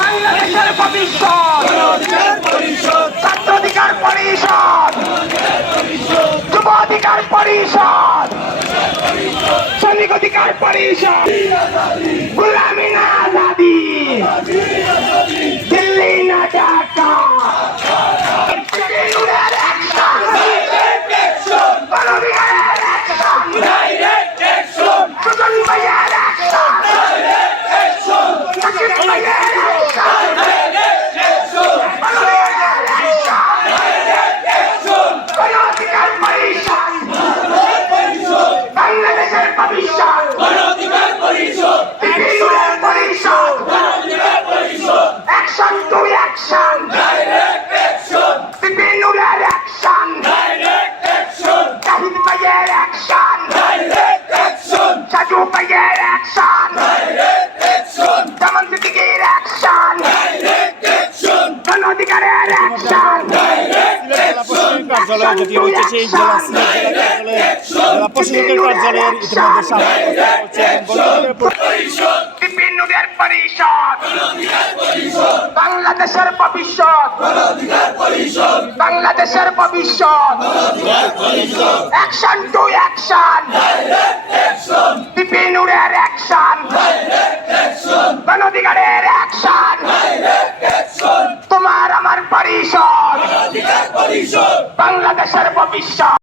বাংলাদেশের ভবিষ্যৎ, ছাত্র অধিকার পরিষদ, যুব অধিকার পরিষদ, শ্রমিক অধিকার পরিষদ, গোলামি না আজাদি, দিল্লি না ঢাকা, মানবাধিকারের অ্যাকশন, সুজন ভাইয়ের অ্যাকশন, শাকিব ভাইয়ের অ্যাকশন, মানবাধিকারের অ্যাকশন, গণঅধিকার পরিষদ, বাংলাদেশের ভবিষ্যৎ, বিপিনুরের পরিষদ, অ্যাকশন টু অ্যাকশন, বিপিনুরের অ্যাকশন, জাহিদ ভাইয়ের অ্যাকশন, সাজু ভাইয়ের অ্যাকশন, জামান সিদ্দিকীর অ্যাকশন, গণঅধিকারের অ্যাকশন, কার্যালয় যেটি হচ্ছে সেই জেলা জেলা প্রশাসকের কার্যালয়ের ইতিমধ্যে সামনে বিপিনুরের পরিষদ, বাংলাদেশের ভবিষ্যৎ, বাংলাদেশের ভবিষ্যৎ, অ্যাকশন টু অ্যাকশন, বিপিনুরের অ্যাকশন, গণঅধিকারের অ্যাকশন, তোমার আমার পরিষদ, বাংলাদেশের ভবিষ্যৎ।